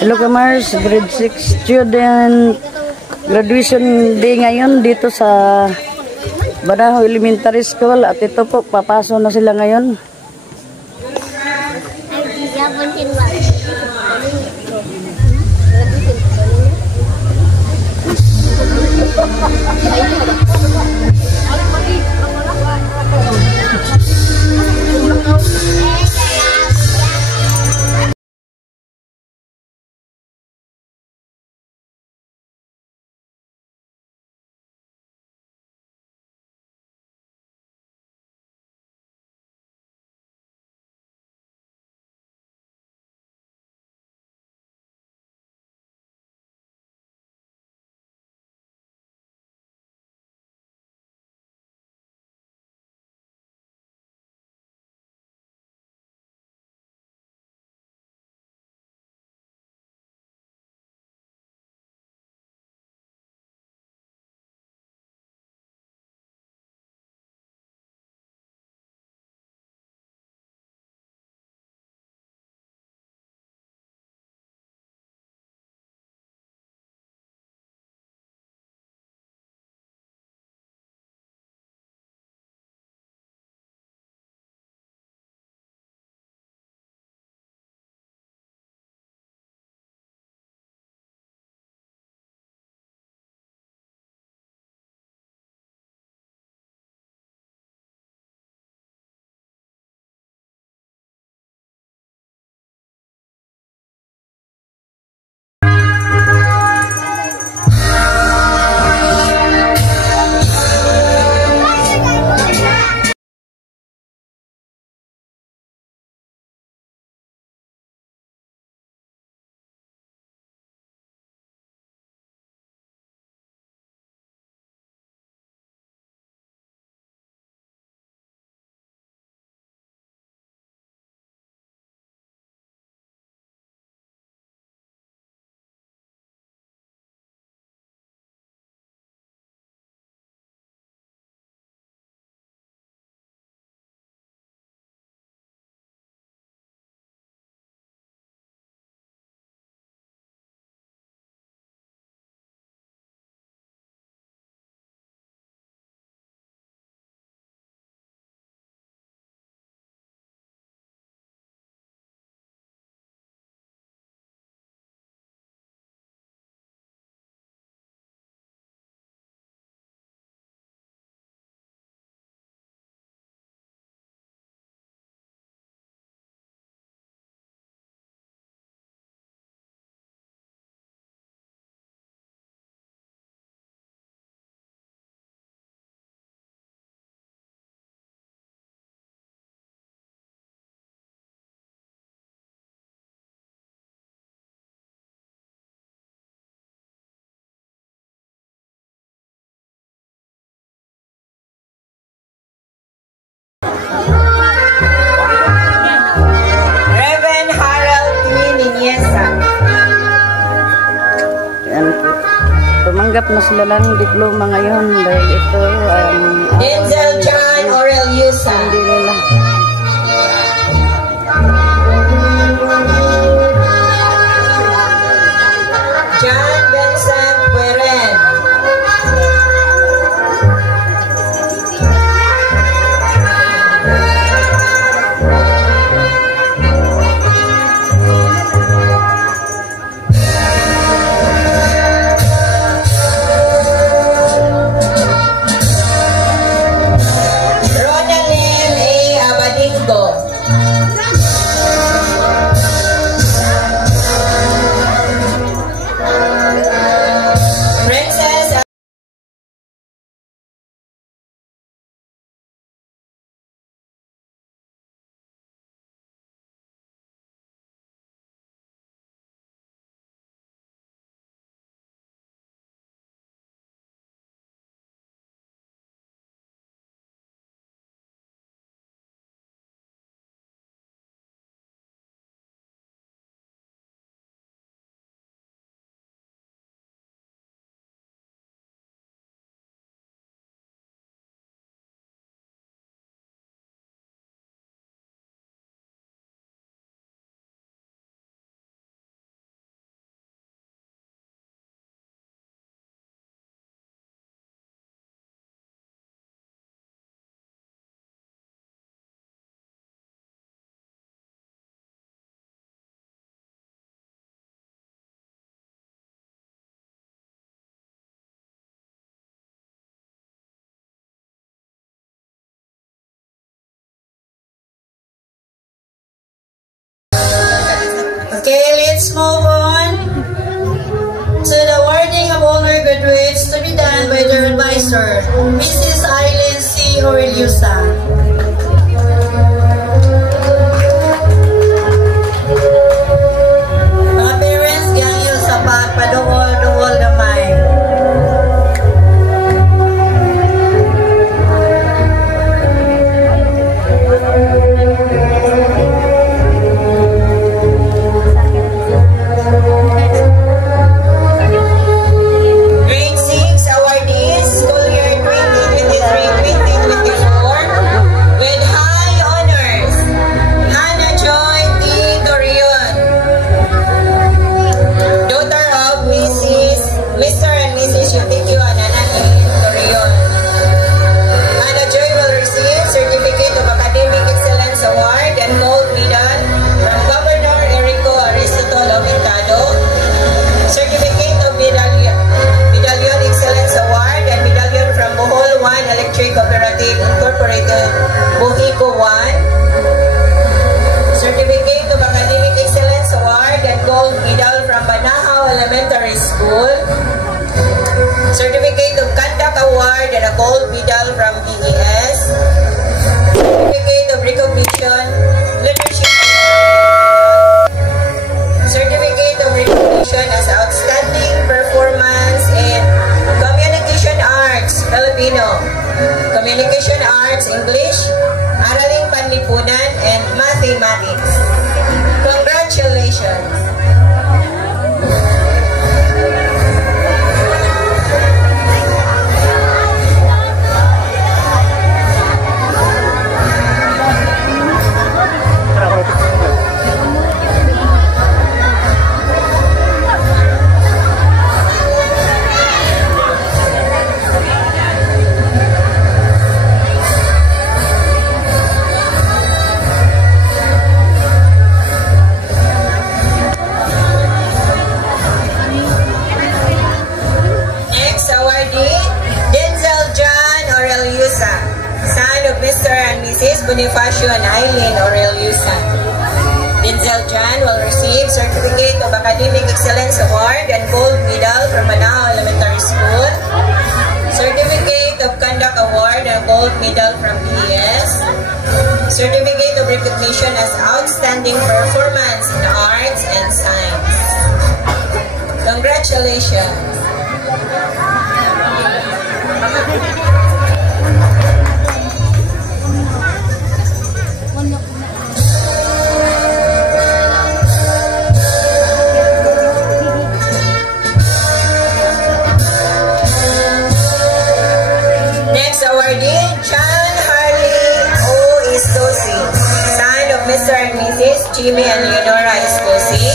Hello Kamars, grade 6 student graduation day ngayon dito sa Badajoz Elementary School at ito po, papasok na sila ngayon. Tumanggap na sila lang diploma ngayon dahil ito Denzel John Aureliusa. Hindi nila. John Benson Pueren. Ronaldin A. let's move on to the awarding of honor graduates to be done by their advisor, Mrs. Eileen C. Aureliusa. Mga parents, ganyo sa pagpaduol-duol gamay. Grade 6 awardees, school year 2023-2024 with high honors. Hannah Joy T. Dorion, daughter of Mr. and Mrs. Yutikyo Ananan E. Dorion. Hannah Joy will receive Certificate of Academic Excellence Award and Gold Medal from Governor Enrico Aristotelo Pintado, Certificate of Medallion Excellence Award and Medallion from Bohol 1 Electric Cooperative Incorporated, Bohico 1, Certificate of Academic Excellence Award and Gold Medal from Banahaw Elementary School, Certificate of Conduct Award and a Gold Medal from BES, Certificate of Recognition, Leadership, Certificate of Recognition as Outstanding Performance in Communication Arts, Filipino, Communication Arts, English, Araling Panlipunan, and Mathematics. Congratulations! Next awardee, Denzel John Aureliusa, son of Mr. and Mrs. Bonifacio and Eileen Aureliusa. Denzel John will receive Certificate of Academic Excellence Award and Gold Medal from Banahaw Elementary School, Certificate of Conduct Award and Gold Medal from BES, Certificate of Recognition as Outstanding Performance in Arts and Science. Congratulations! Next awardee, John Harley O. Istosi, son of Mr. and Mrs. Jimmy and Leonora Istosi.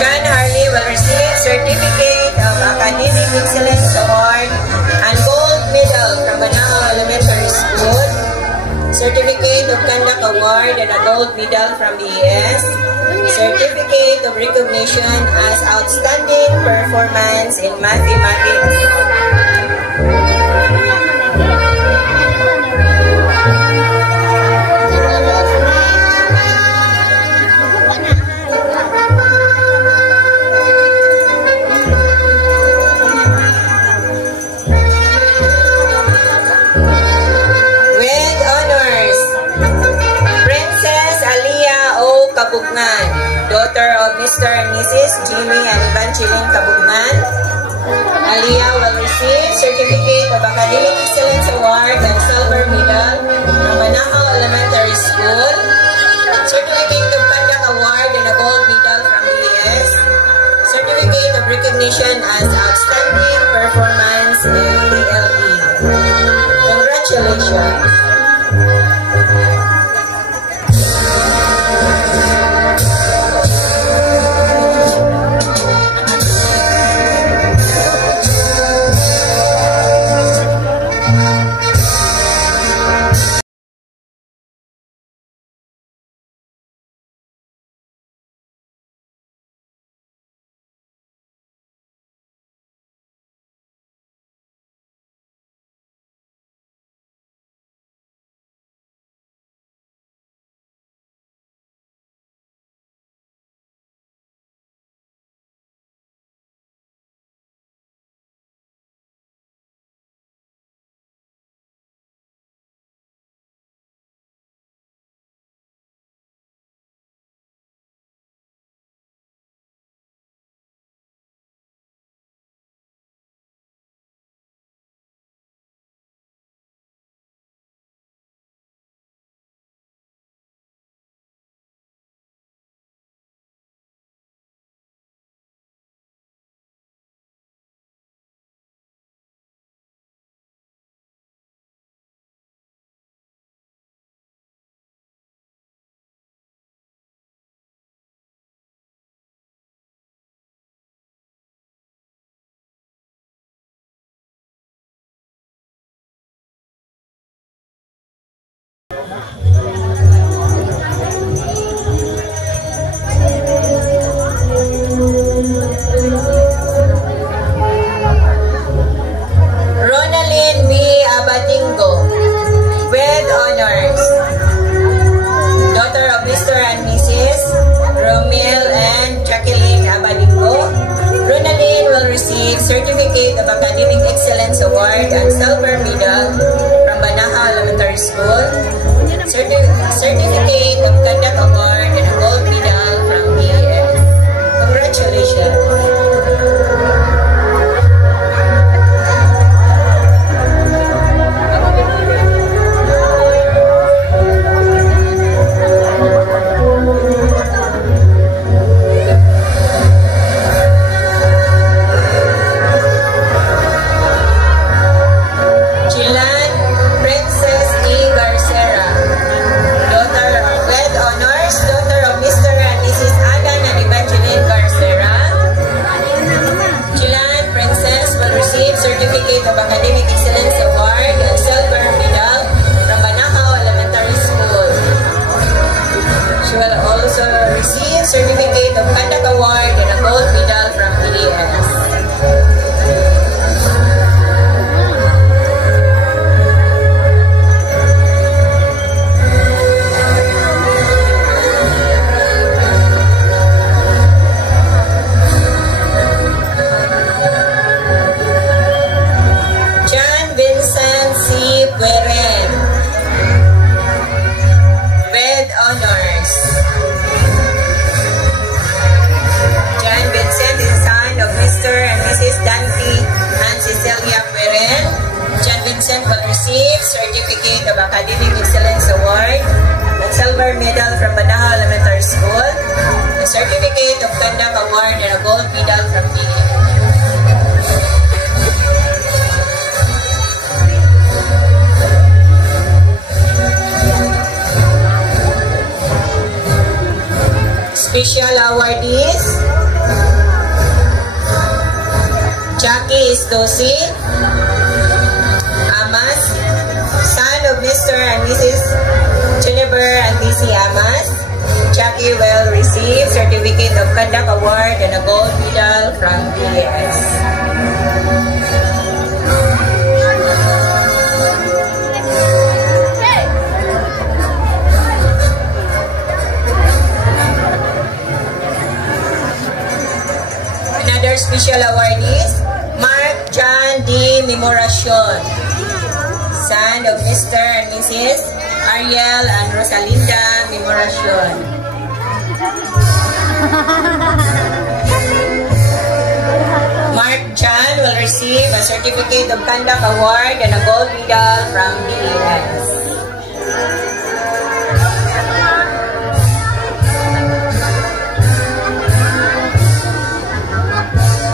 John Harley will receive Certificate of Academic Excellence Award and Gold Medal from Banahaw Elementary School, Certificate of Conduct Award and a Gold Medal from BES, Certificate of Recognition as Outstanding Performance in Mathematics. With honors, Princess Aliyah O. Kabugnan, daughter of Mr. and Mrs. Jimmy and Evangeline Kabugnan. Aliyah will receive Certificate of Academic Excellence Award and Silver Medal from Banahaw Elementary School, Certificate of Conduct Award and a Gold Medal from BES, Certificate of Recognition as Outstanding Performance in TLE. Congratulations! receive Certificate of Academic Excellence Award and Silver Medal from Banahaw Elementary School, Certificate of Conduct Award and a Gold Medal from BES. Congratulations! Certificate of Academic Excellence Award and Silver Medal from Banahaw Elementary School. She will also receive Certificate of Conduct Award and a Gold Medal from BES. With honors. John Vincent is the son of Mr. and Mrs. Dante and Cecilia Queren. John Vincent will receive Certificate of Academic Excellence Award and Silver Medal from Banahaw Elementary School, a Certificate of Conduct Award and a Gold Medal from BES. Special awardees: Jackie Istosi Amas, son of Mr. and Mrs. Jennifer and DC Amas. Jackie will receive Certificate of Conduct Award and a Gold Medal from BES. Another special awardees: Mark John D. Memoracion, son of Mr. and Mrs. Ariel and Rosalinda Memoracion. Mark John will receive a Certificate of Conduct Award and a Gold Medal from BES.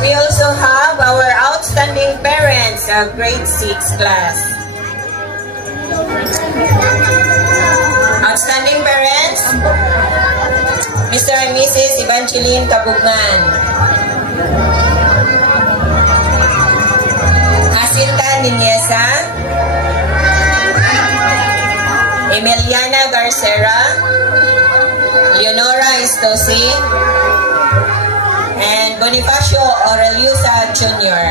We also have our outstanding parents of grade 6 class. Outstanding parents: Mr. and Mrs. Evangeline Kabugnan, Jacinta Niñesa, Emiliana Garcera, Leonora Istosi, and Bonifacio Aureliusa Jr.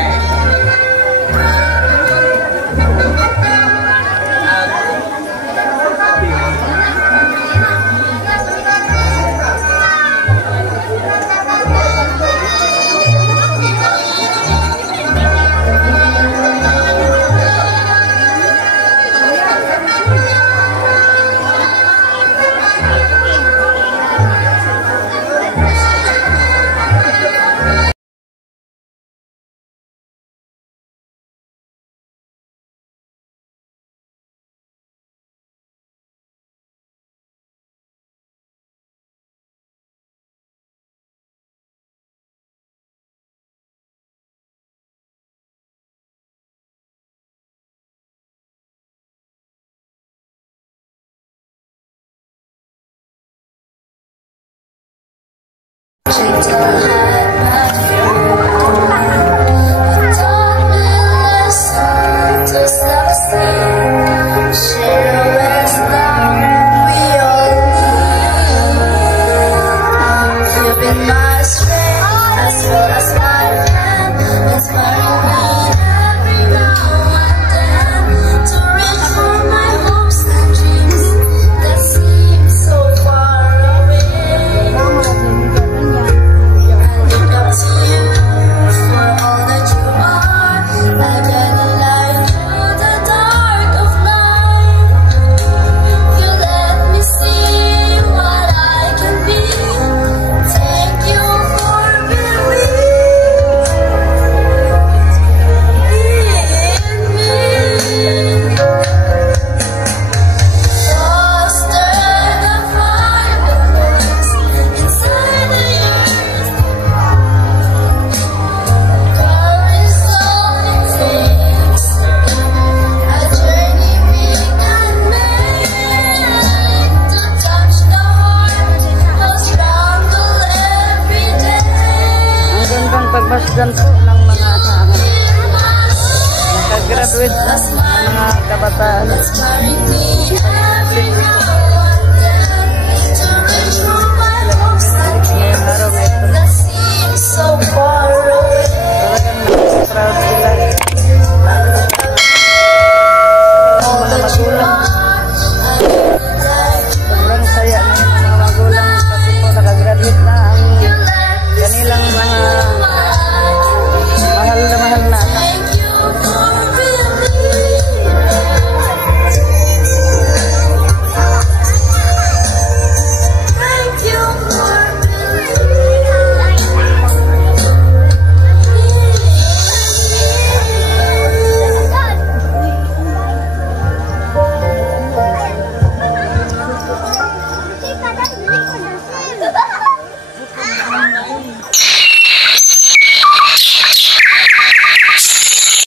All pagmasdan po ng mga nakagraduate na mga kabataan.